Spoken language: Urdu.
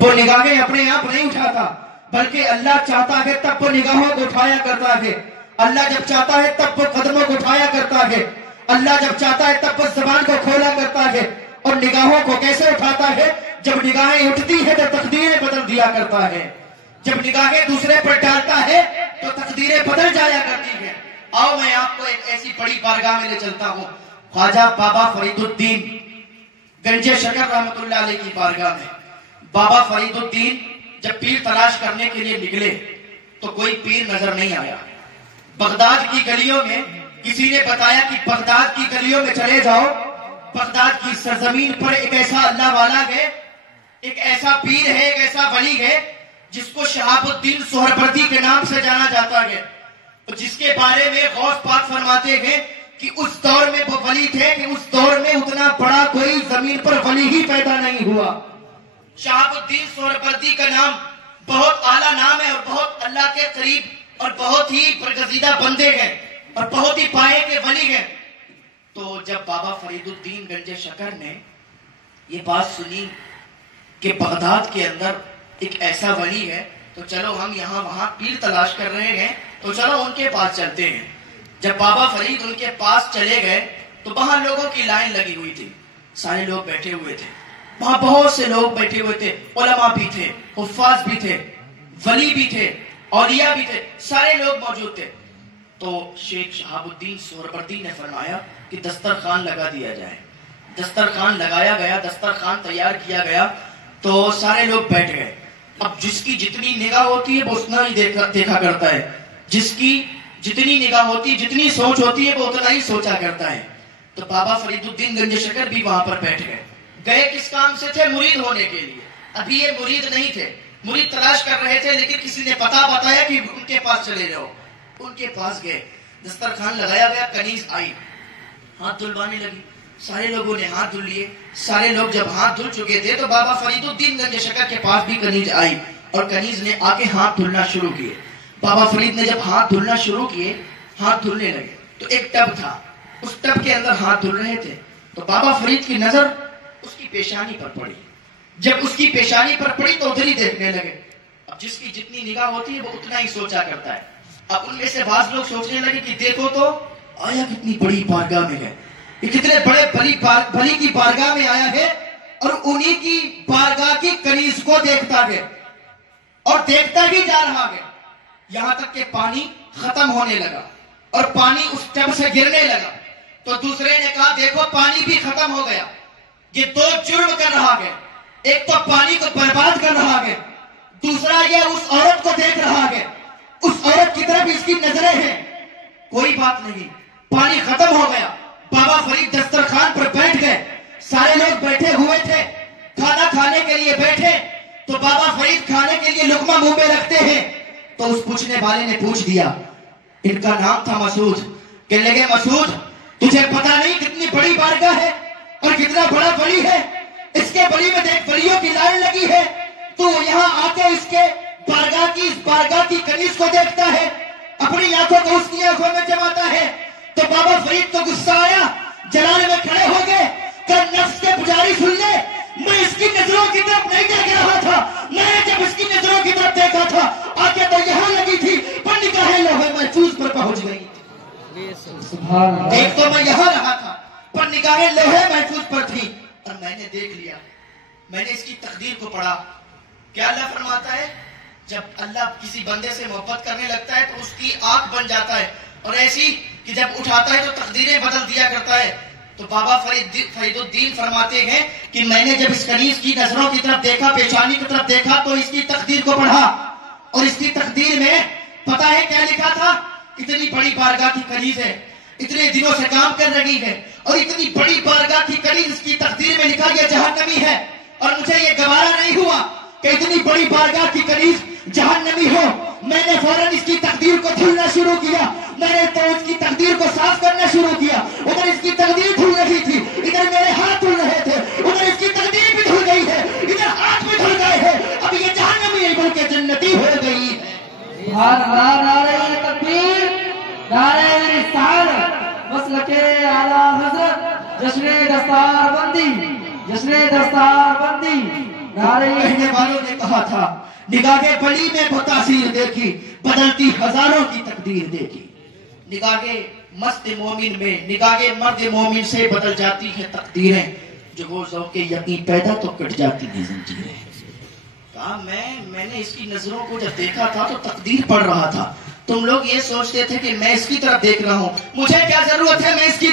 وہ نگاہیں اپنے آپ نہیں اٹھاتا، بلکہ اللہ چاہتا ہے تب وہ نگاہوں کو اٹھایا کرتا ہے۔ اللہ جب چاہتا ہے تب وہ قدموں کو اٹھایا کرتا ہے۔ اللہ جب چاہتا ہے تب وہ زبان کو کھولا کرتا ہے۔ اور نگاہوں کو کیسے اٹھاتا ہے؟ جب نگاہیں اٹھتی ہے تو تقدیریں بدل دیا کرتا ہے۔ جب نگاہیں دوسرے پر ڈالتا ہے تو تقدیریں بدل جایا کرتی ہیں۔ آؤ میں آپ کو ایک ایسی بڑی بارگاہ میں لے چلتا ہوں، خواجہ بابا فرید الدین گنج شکر رحمت اللہ علیہ کی بارگاہ میں۔ بابا فرید الدین جب پیر تلاش کرنے کے لیے نکلے تو کوئی پیر نظر نہیں آیا۔ بغداد کی گلیوں میں کسی نے بتایا کہ بغداد کی گلیوں میں چلے جاؤ، بغداد کی سرزمین پر ایک ایسا اللہ والا ہے، ایک ایسا پیر ہے، ایک ایسا ولی ہے جس کو شہاب الدین سہروردی کے نام سے جانا جاتا ہے، جس کے بارے میں غوث پاک فرماتے ہیں کہ اس دور میں وہ ولی تھے کہ اس دور میں اتنا بڑا کوئی زمین پر ولی ہی پیدا نہیں ہوا۔ شہاب الدین سہروردی کا نام بہت اعلیٰ نام ہے اور بہت اللہ کے قریب اور بہت ہی برگزیدہ بندے ہیں اور بہت ہی پائے کے ولی ہیں۔ تو جب بابا فرید الدین گنج شکر نے یہ بات سنی کہ بغداد کے اندر ایک ایسا ولی ہے تو چلو ہم یہاں وہاں پیر تلاش کر رہے ہیں تو چلو ان کے پاس چلتے ہیں۔ جب بابا فرید ان کے پاس چلے گئے تو وہاں لوگوں کی لائن لگی ہوئی تھی، سارے لوگ بیٹھے ہوئے تھے، وہاں بہت سے لوگ بیٹھے ہوئے تھے، علماء بھی تھے، حفاظ بھی تھے، ولی بھی تھے، اولیاء بھی تھے، سارے لوگ موجود تھے۔ تو شیخ شہاب الدین سہروردی نے فرمایا کہ دسترخوان لگا دیا جائے۔ دسترخوان لگایا گیا، دسترخوان تیار کیا گیا تو سارے لوگ بیٹھ گئے۔ اب جس کی جتنی نگاہ ہوتی ہے وہ اتنا ہی دیکھا کرتا ہے، جس کی جتنی نگاہ ہوتی ہے، جتنی سوچ ہوتی ہے وہ اتنا ہی سوچا کرتا ہے۔ تو بابا فرید الدین گنج شکر بھی وہاں پر بیٹھ گئے۔ گئے کس کام سے تھے؟ مرید ہونے کے لیے۔ ابھی یہ مرید نہیں تھے، مرید تلاش کر رہے تھے، لیکن کسی نے پتہ بتایا کہ ان کے پاس چلے جاؤ۔ ان کے پاس گئے، دسترخوان لگایا گیا، کنیز آئی، ہاتھ دھلوانے لگی، سارے لوگوں نے ہاتھ دھل لیے۔ سارے لوگ جب ہاتھ دھل چکے تھے تو بابا فرید الدین گنج شکر کے پاس بھی کنیز آئی اور کنیز نے آ کے ہاتھ دھلنا شروع کیے۔ بابا فرید نے جب ہاتھ دھلنا شروع کیے، ہاتھ دھلنے لگے تو ایک ٹب تھا، اس ٹب کے اندر ہاتھ دھل رہے تھے تو بابا فرید کی نظر اس کی پیشانی پر پڑی۔ جب اس کی پیشانی پر پڑی تو ادھر ہی دیکھنے لگے۔ اب جس کی جتنی نگاہ ہوتی ہے وہ اتنا ہی سوچا کرتا ہے۔ اب ان میں سے بعض لوگ سوچنے لگے کہ دیکھو تو آیا کتنی بڑی بارگاہ میں ہے، یہ کتنے بڑے بلی کی بارگاہ میں آیا ہے اور انہی کی بارگاہ کی کنیز کو دیکھتا ہے اور دیکھتا بھی جا رہا ہے، یہاں تک کہ پانی ختم ہونے لگا اور پانی اس ٹب سے گرنے لگا۔ تو دوسرے نے کہا دیکھو پانی بھی ختم ہو گیا، یہ دو جرم کر رہا ہے، ایک تو پانی کو برباد کر رہا ہے، دوسرا یہ اس عورت کو دیکھ رہا ہے، اس عورت کی طرف اس کی نظریں ہیں۔ کوئی بات نہیں، پانی ختم ہو گیا، بابا فرید دسترخوان پر بیٹھ گئے، سارے لوگ بیٹھے ہوئے تھے، کھانا کھانے کے لیے بیٹھے تو بابا فرید کھانے کے لیے لقمہ منہ میں رکھتے ہیں تو اس پوچھنے والے نے پوچھ دیا، ان کا نام تھا مسعود، کہنے لگے مسعود تجھے پتا نہیں کتنی بڑی بارگاہ ہے اور کتنا بڑا ولی ہے، اس کے ولی میں دیکھ ولیوں کی لائن لگی ہے، تو یہاں آ کے اس کے بارگاہ کی کنیز کو دیکھتا ہے، اپنی آنکھوں کو اس کی آنکھوں میں جماتا ہے۔ تو بابا فرید کو غصہ آیا، جلال میں کھڑے ہو گئے کہ نفس کے پجاری سن لے، میں اس کی نظروں کی طرف نہیں دیکھ رہا تھا، میں نے جب اس کی نظروں کی طرف دیکھا تھا آگے تو یہاں لگی تھی پر نگاہیں لوح محفوظ پر پہنچ گئی۔ ایک تو میں یہاں رہا تھا پر نگاہیں لوح محفوظ پر تھی اور میں نے دیکھ لیا، میں نے اس کی تقدیر کو پڑھا۔ کیا اللہ فرماتا ہے جب اللہ کسی بندے سے محبت کرنے لگتا ہے تو اس کی آنکھ بن جاتا ہے اور ایسی کہ جب اٹھاتا ہے تو تقدیریں بدل دیا کرتا ہے۔ تو بابا فرید الدین فرماتے ہیں کہ میں نے جب اس کنیز کی نظروں کی طرف دیکھا، پیشانی کی طرف دیکھا تو اس کی تقدیر کو پڑھا اور اس کی تقدیر میں پتہ ہے کیا لکھا تھا؟ اتنی بڑی بارگاہ کی کنیز ہے، اتنے دنوں سے کام کر رہی ہے اور اتنی بڑی بارگاہ کی کنیز اس کی تقدیر میں لکھا یہ جہنمی ہے، اور مجھے یہ گوارا نہیں ہوا کہ اتنی بڑی بارگاہ کی کنیز جہنمی ہو۔ میں نے فوراً اس کی تقدیر کو دھلنا شروع کیا، میں نے تو اس کی تقدیر کو صاف کرنا شروع کیا۔ ادھر اس کی تقدیر دھل رہی تھی، ادھر میرے ہاتھ دھل رہے تھے، ادھر اس کی تقدیر بھی دھل گئی ہے، ادھر ہاتھ بھی دھل گئے ہیں، اب یہ جہنمی نہیں بلکہ جنتی ہو گئی ہے۔ سبحان اللہ، نعرہ تکبیر، نعرہ رسالت، مسلک اعلیٰ حضرت، جشن دستار بندی، جشن دستار بندی، کہنے والوں نے کہا تھا نگاہ بلی میں وہ تاثیر دیکھی بدلتی ہزاروں کی تقدیر دیکھی. نگاہ مست مومن میں نگاہ مرد مومن سے بدل جاتی ہیں تقدیریں جو وہ ذوق یقین پیدا تو کٹ جاتی ہیں زنجیریں. کہا میں نے اس کی نظروں کو جب دیکھا تھا تو تقدیر پڑھ رہا تھا. تم لوگ یہ سوچتے تھے کہ میں اس کی طرف دیکھ رہا ہوں. مجھے کیا ضرورت ہے میں اس کی